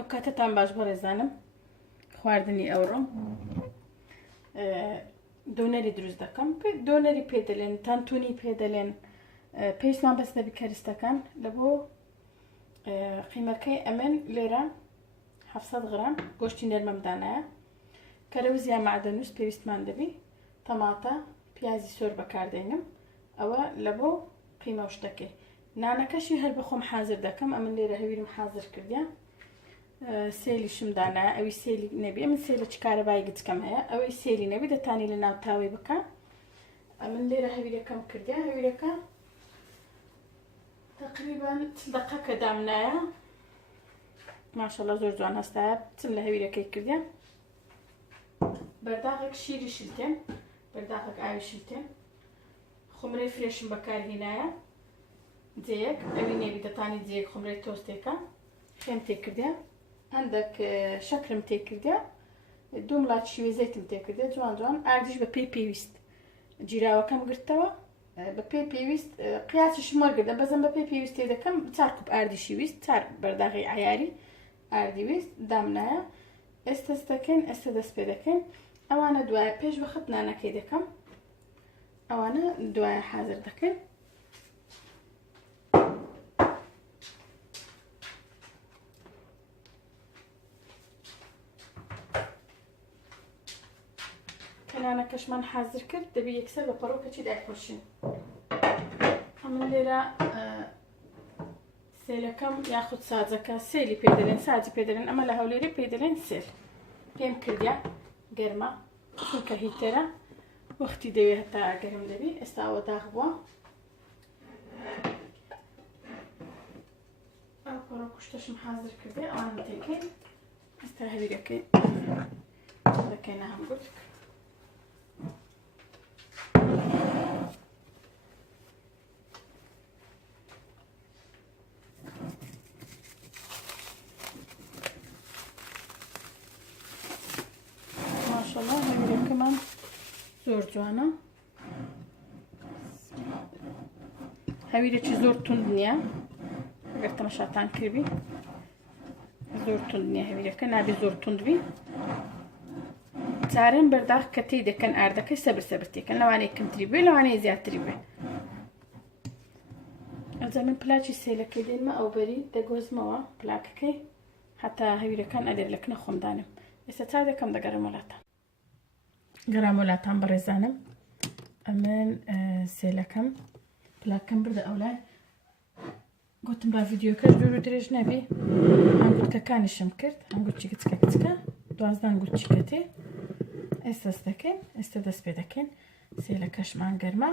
ئەو کاتتان باش بەڕێزانم خواردنی ئەوڕۆم دۆنەری دروست دەکەم. دۆنەری پێ دەڵێن، تانتونی پێ دەڵێن. پێویستمان بەس دەبی کەرستەکان لە بۆ قیمەکەی ئەمن لێرە 700 غرام گۆشتی نەرمەمدانایە. کەرەوز یا معدەنووس پێویستمان دەبی، تەماتە، پیازی سۆر بەکاردێنم. ئەوە لە بۆ قیمە و شتەکەی. نانەکەشی هەر بەخۆم حازر دەکەم. ئەمن لێرە هەویرم حازر کردیا. سێلیشم دانایە، ئەوی سێلی نەبی، من سێلە چ کارەبای گچکەم هەیە، ئەوەی سێلی نەبی دەتانی لە ناو تاوی بکە. ئەمن لێرە هەویرەکەم کردیا. هەویرەکە تقریبا 40 دقیقە دامنایە. ماشەڵڵا زۆر جوان هەستایە. چم لە هەویرەکەی کردیا. بەرداغێک شیری شیلتێن، بەرداغێک ئاوی شیلتێن. خمرەی فرێشم بەکارهێنایە، جێیەک، ئەوی نێبی دەتانی جێیەک خمرەی تۆستێکە. خێم تێ کردیا، هەندێک شەکرم تێ کردیا، 2 مڵات شیوێ زەیتم تێ کردیا. جوان جوان ئاردیش بە پێی پێویست جیراوەکەم گرتەوە، بە پێی پێویست قیاسشم وەرگرتە، بەزەم بە پێی پێویست تێ دەکەم. 4 کوب ئاردیشی ویست، 4 بەرداغی عیاری ئاردی ویست دامنایە. ئێستا دەکەین، ئێستا دەست پێ دەکەین. ئەوانە دوایە پێش بەخت نانەکەی دەکەم. ئەوانە دوایە حازر دەکەین. نانەکەشمان حازر کرد، دەبی یەکسەر بە پەڕۆکەچی دایپۆشین. ئەمن لێرە سێلەکەم یاخود ساجەکە، سێلی پێ دەڵێن، ساجی پێ دەڵێن، ئەمە لە هەولێری پێ دەڵێن سێل. پێم کردیا گەرمە، چونکە هیتەرە وەختی دەوێ هەتا گەرم دەبی. ئێستا ئەوە داغ بووە. ئەو پەڕۆک شتەشم حازر کردێ، ئەوانم تێکەین. ئێستا هەویرەکەی دەکەینە هەمبورگ. ماشەڵڵا هەویرەکەمان زۆر جوانە. هەویرێکی زۆر توند نییە، ئەگەر تەماشاتان کردبی زۆر توند نییە هەویرەکە، نابێ زۆر توند بی. چارەم بەرداغ کە تێی دەکەن ئاردەکەی سەبر سەبر تێکەن، لەوانەیە کەمتری بێ، لەوانەیە زیاتری بێ. ئەجا من پلاکی سێلەکەی دێنمە ئەوبەری دەگۆزمەوە پلاکەکەی هەتا هەویرەکان ئەلێر لە کنە خۆم دانم. ئێستا چا دەکەم دەگەڕم وڵاتان. گەڕام وڵاتان بەڕێزانم. ئەمن سێلەکەم پلاکەم بردە ئەولای. گوتم با ڤیدیۆکەش دوور و درێژ نەبێ. هەنگوتکەکانیشم کرد، هەنگوتچی کچکە کچکە، 12 هەنگوتچی کەتێ. ئێستا دەست دەکەین، ئێستا دەست پێ دەکەین. سێلەکەشمان گەرمە.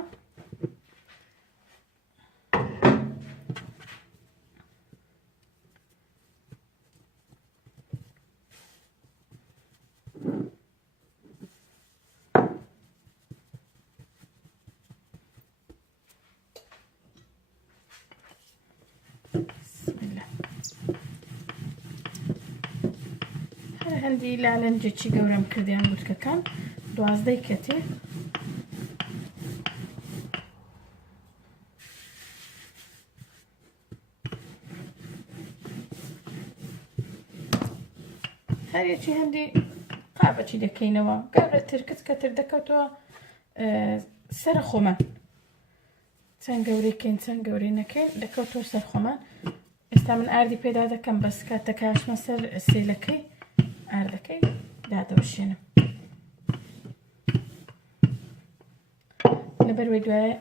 هەندی لالەنجێکی گەورەم کردیان گوتکەکان 12 کەتێ. هەریەکی هەندی قاپەچی دەکەینەوە، گەورەتر کچکەتر دەکەوتەوە سەر خۆمان. چەند گەورەیکەین چەند گەورەی نەکەین دەکەوتەوە سەر خۆمان. ئێستا من ئاردی پێدا دەکەم، بەس کاتەکە هاشمە سەر سێلەکەی ئاردەکەی دادەوەشێنم. لەبەروەی دوایە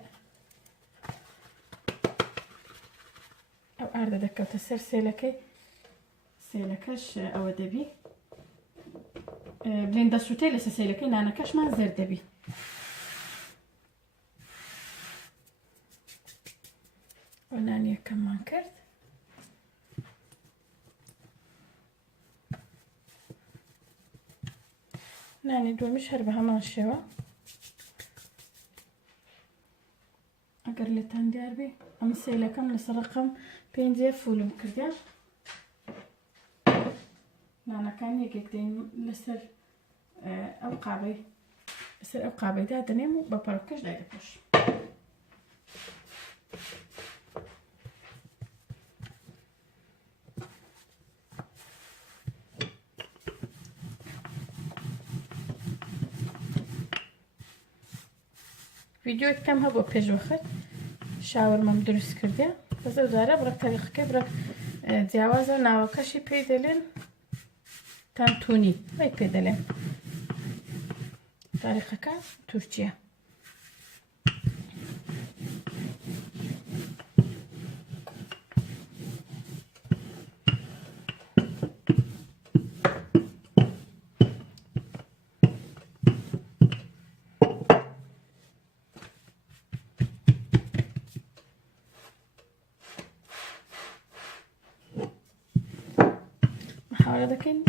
ئەو ئاردە دەکەوتە سەر سێلەکەی. سێلەکەش ئەوە دەبی بلێندە سووتەی لەسەر سێلەکەی، نانەکەشمان زەر دەبی. ئەو نانی یەکەممان کرد. نانی دومیش هەر بە هەمان شێوە. ئەگەر لێتان دیار بێ ئەمە سێلەکەم لەسەر ڕقم 5 فولم کردیا. نانەکان یەکێک دێن لەسەر ئەو قابەی، لەسەر ئەو قابەیدا دەنێم و بە پەڕۆکەش دایدەپۆش. فيديو كم هبو بيج وقت شاور مم درس كرديا بس أدارة برك طريقة كيف برك جوازة ناوكشي بيدلين تانتوني هاي بيدلين طريقة كا تركيا محاولة دكين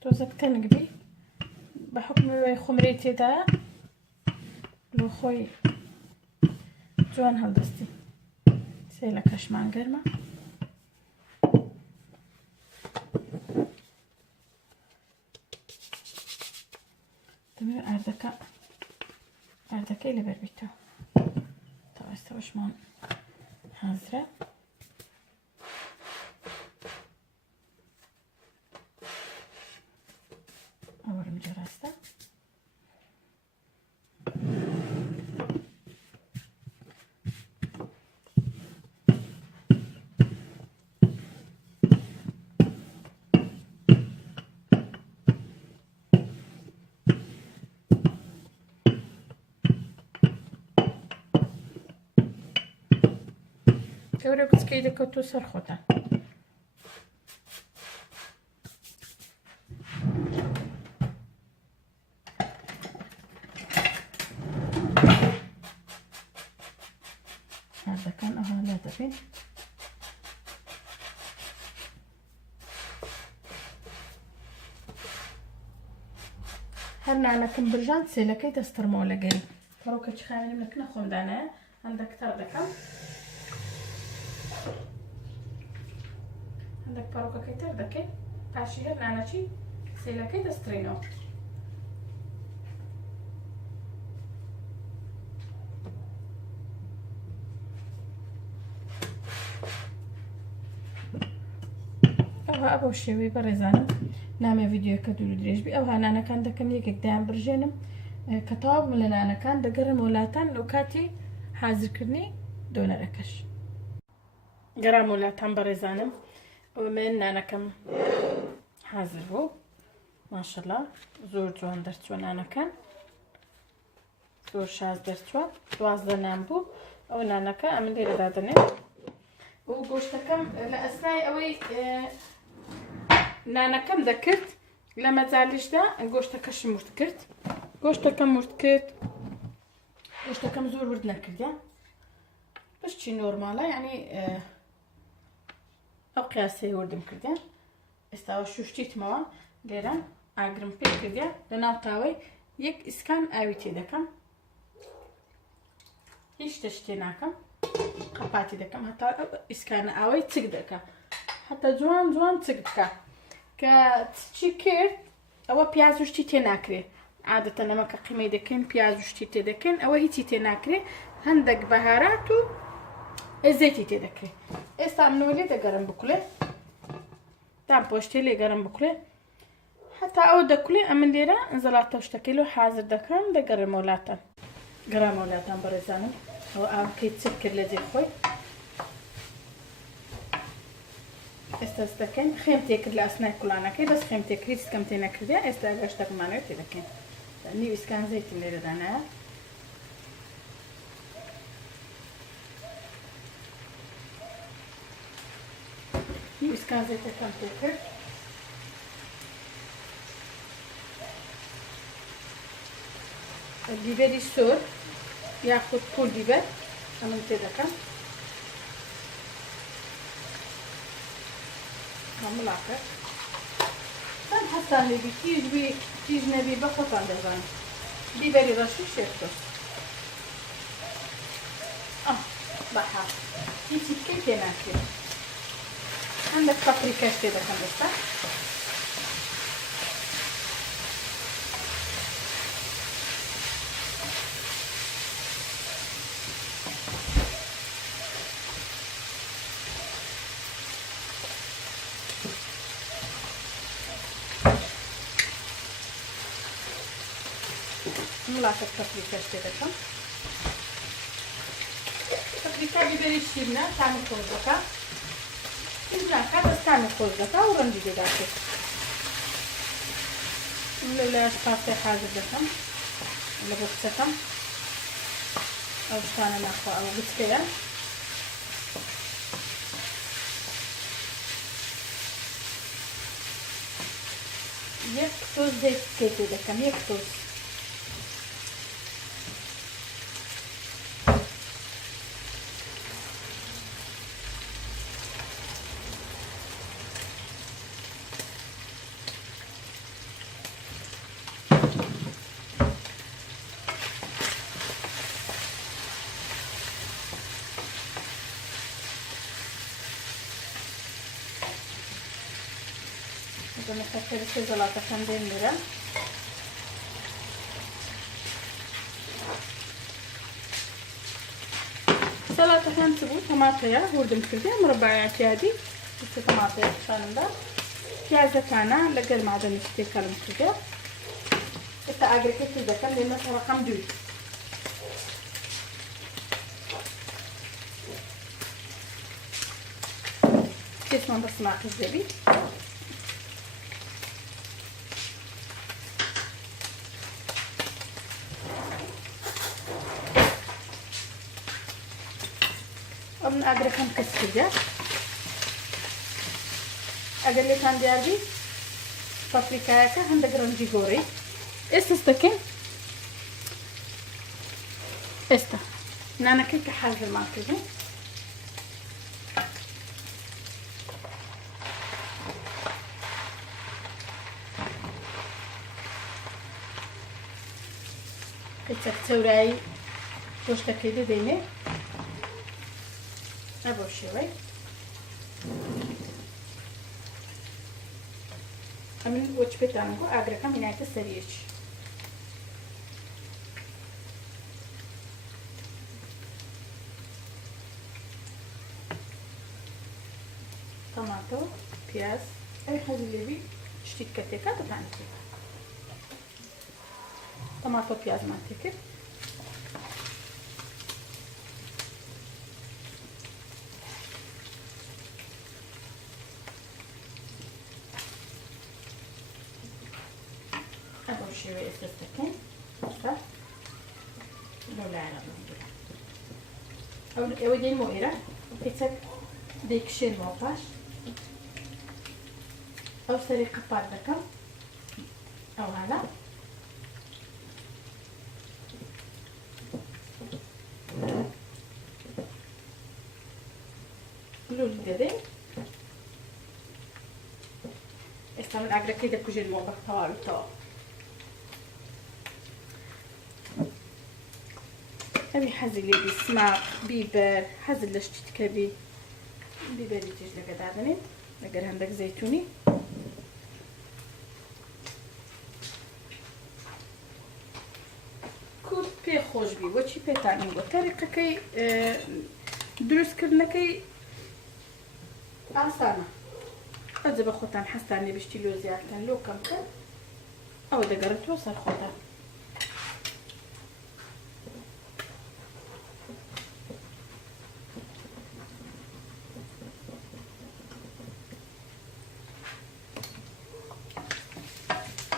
توزكتن قبي بحكم خمريتي دا لو خوي جوان هالدستي سيلا كشمان قرمة تمام أردكا اللي بربيتو طبعا استوش مان حاضرة أورم جراستا كورا قلت كيدا كوتو سرخوتا هذا كان أهلا تبين هرنا أنا كم برجان سيلا كي تسترمو لقين فروكا تشخاني منك نخوم دانا عندك تردكم عندك باروكا كي تردكي باشي هرنا أنا شي سيلا كي تسترينو أوها أبو الشوي برزانم نامي فيديو كدولو دريج بي أوها أنا كان دكم يكك ديان برجينم كتاب ملنا أنا كان دقرم ولاتان لو كاتي حاضر كرني دون ركش قرام ولاتان برزانم ومن أنا كم حاضر بو ما شاء الله زور جوان درتوان أنا كان زور شاز درتوان دوازده نام بو أو أنا كان أمن دير دادني وقوشتكم لأسناي أوي نانا كم ذكرت لما زالش دا قوشتكش مرتكرت قوشتكم مرتكرت قوشتكم زور ورد نكرت يا بس شي نورمالا يعني أو قياسي ورد مكرت يا استاو شوشتيت موا ليرا أقرم بيكرت يا لناو تاوي يك إسكان آويتي دكم هيش تشتيناكم قباتي دكم حتى إسكان آوي تقدرك حتى جوان تقدرك كتشكر أو بياز وشتي تناكري عادة لما كقيمة دكين بياز وشتي تدكين أو هي تناكري عندك بهاراتو الزيتي تدكري استعملوا لي دقرن بكله تام بوشتي لي قرن بكله حتى أو دكله أمن ليرا انزلاته وشتكيلو حاضر دكان دقرن مولاتن قرن مولاتن برزانو أو كي تسكر لذي خوي استستكن خيمتك لأسناء كلنا كي بس خيمتك ريس كم تناكر ده استعجشتك ما نرتي لكن لأني إسكان زيت اللي ردنا إسكان زيت كم تاكر البيبر السور ياخد كل بيبر أمن تدكم كامل آخر ben hastaneye bir nevi bakatan devam. Biberi de şu şekilde. Baha. Hiç kekenaki. عندك paprika كده خمسة. ملاحظة paprika كده كم. پاپریکا بیبری شیرینە تامی خۆش دەکات هیچ ناکات بەس تامی خۆش دەکات و ڕەنگی دەداتێت لەش پاستای حاضر دەکەم لە بۆ کچەکەم ئەو شتانە ناخوا ئەوە بچکەیە یەک تۆز زەیت پێ دەکەم یەک تۆز مثل زەڵاتەکەم دێن لێرە سەڵاتەکان چ بوو تەماتەیە هوردم کردێ مربعاتی عادی تەماتەیە پیشانمدا پیازەکانە لە گەرمادەنیش تێکەڵم کردێ ئێستا ئاگرەکەی تر دەکەم لێمە تەڕەقەم دووی پێشمان بە سماقش دەبی من ئاگرەکەم کەس کردە ئەگەر لێتان دیاربی پاپریکایەکە هەندێک ڕەنگی گۆڕی ئێستا دەکەین ئێستا نانەکەی کە حاضرمان کردن قیچەک چەورایی گۆشتەکەی دەدەینێ بۆ شێوەی ئەمن وەچ پێتان بۆ ئاگرەکەم هێنایەتە سەریەکی تەماتۆ پیاز ئەوی حەزی لێبی شتی کە تێکا دەتان تێکا تەماتۆ پیازمان تێ کرد شوي استكين صح لو لا لا او اودي مويره كيتك ديكشين موطاش او سري قطار دكم او هلا لول ددي استعمل اقرا كده كوجين موطاش طوال طوال أبي حزل لي بسماق بيبر حزل لش تتكبي بيبر يتيج لقد عدني لقد عندك زيتوني كود بي خوش بي وشي بي تاني وطريقة كي دروس كرنا كي آسانة أجب خوتان حستاني بشتلو زيادة لو كم كان أو دقرت وصل خوتان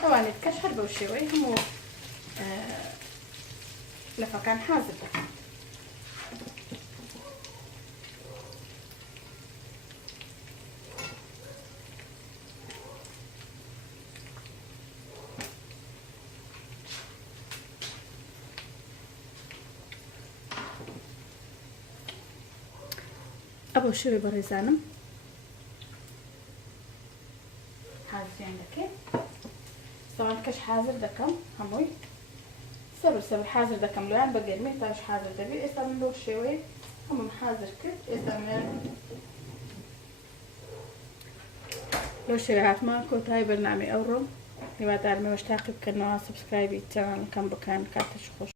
طبعا الكشحر بوشوي همو لفا كان حازر ابو شوي بريزانم حازر عندك طبعا كش حاضر دكم هموي سبر حاضر دكم لوان بقرمي تاش حاضر دبي استعمل له شوي هم حاضر كده استعمل لو شوي هات ماكو تاي برنامج اورو لما تعلمي واش تعقب كنا سبسكرايب القناه كم بكان كاتش خوش